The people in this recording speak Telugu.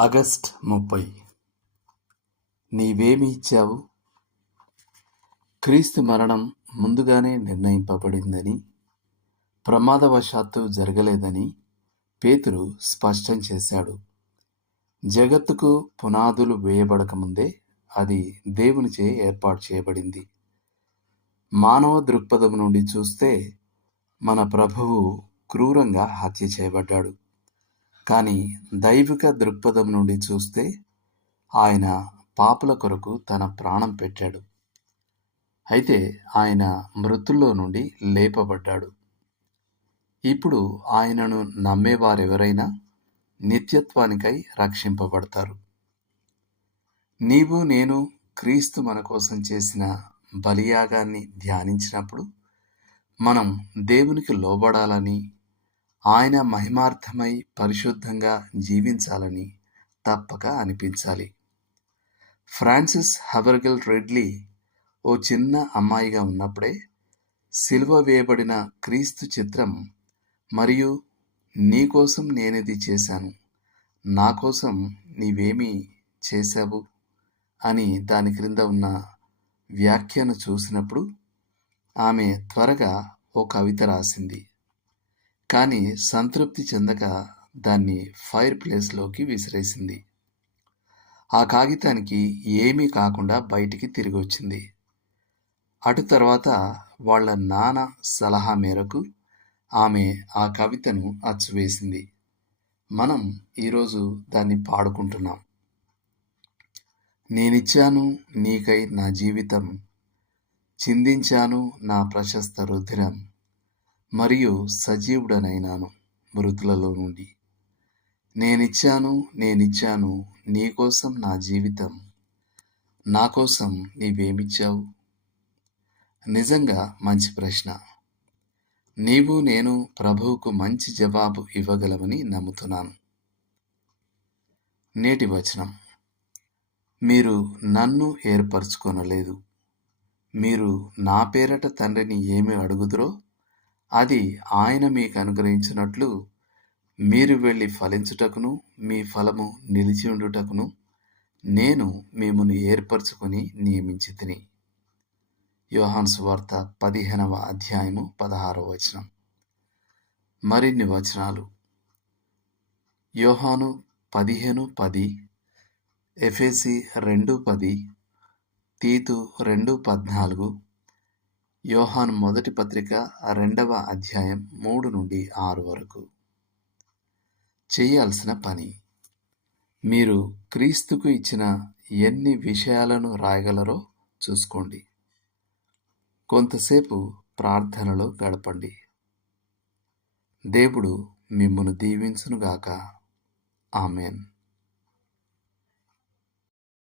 ఆగస్ట్ 30. నీవేమి ఇచ్చావు? క్రీస్తు మరణం ముందుగానే నిర్ణయింపబడిందని, ప్రమాదవశాత్తు జరగలేదని పేతురు స్పష్టం చేశాడు. జగత్తుకు పునాదులు వేయబడకముందే అది దేవునిచే ఏర్పాటు చేయబడింది. మానవ దృక్పథం నుండి చూస్తే మన ప్రభువు క్రూరంగా హత్య చేయబడ్డాడు. కానీ దైవిక దృక్పథం నుండి చూస్తే ఆయన పాపుల కొరకు తన ప్రాణం పెట్టాడు. అయితే ఆయన మృతుల్లో నుండి లేపబడ్డాడు. ఇప్పుడు ఆయనను నమ్మేవారెవరైనా నిత్యత్వానికై రక్షింపబడతారు. నీవు నేను క్రీస్తు మన కోసం చేసిన బలియాగాన్ని ధ్యానించినప్పుడు మనం దేవునికి లోబడాలని, ఆయన మహిమార్థమై పరిశుద్ధంగా జీవించాలని తప్పక అనిపించాలి. ఫ్రాన్సిస్ హవర్గల్ రెడ్లీ ఓ చిన్న అమ్మాయిగా ఉన్నప్పుడే సిలువ వేయబడిన క్రీస్తు చిత్రం మరియు నీ కోసం నేనిది చేశాను, నా కోసం నీవేమి చేశావు అని దాని క్రింద ఉన్న వ్యాఖ్యను చూసినప్పుడు ఆమె త్వరగా ఓ కవిత రాసింది. కానీ సంతృప్తి చెందక దాన్ని ఫైర్ ప్లేస్లోకి విసిరేసింది. ఆ కాగితానికి ఏమీ కాకుండా బయటికి తిరిగి వచ్చింది. అటు తర్వాత వాళ్ళ నాన్న సలహా మేరకు ఆమె ఆ కవితను అచ్చువేసింది. మనం ఈరోజు దాన్ని పాడుకుంటున్నాం. నేనిచ్చాను నీకై నా జీవితం, చిందించాను నా ప్రశస్త రుధిరం, మరియు సజీవుడనైనాను మృతులలో నుండి. నేనిచ్చాను నీకోసం నా జీవితం, నా కోసం నీవేమిచ్చావు? నిజంగా మంచి ప్రశ్న. నీవు నేను ప్రభువుకు మంచి జవాబు ఇవ్వగలమని నమ్ముతున్నాను. నేటి వచనం: మీరు నన్ను ఏర్పరచుకొనలేదు. మీరు నా పేరట తండ్రిని ఏమి అడుగుదురో అది ఆయన మీకు అనుగ్రహించినట్లు మీరు వెళ్ళి ఫలించుటకును మీ ఫలము నిలిచి ఉండుటకును నేను మిమ్మును ఏర్పరచుకొని నియమించితిని. యోహాను సువార్త 15వ అధ్యాయము 16వ వచనం. మరిన్ని వచనాలు: యోహాను 15:10, ఎఫెసీ 2:10, తీతు 2:14, యోహాను మొదటి పత్రిక 2వ అధ్యాయం 3 నుండి 6 వరకు. చేయాల్సిన పని: మీరు క్రీస్తుకు ఇచ్చిన ఎన్ని విషయాలను రాయగలరో చూసుకోండి. కొంతసేపు ప్రార్థనలో గడపండి. దేవుడు మిమ్మును దీవించునుగాక. ఆమెన్.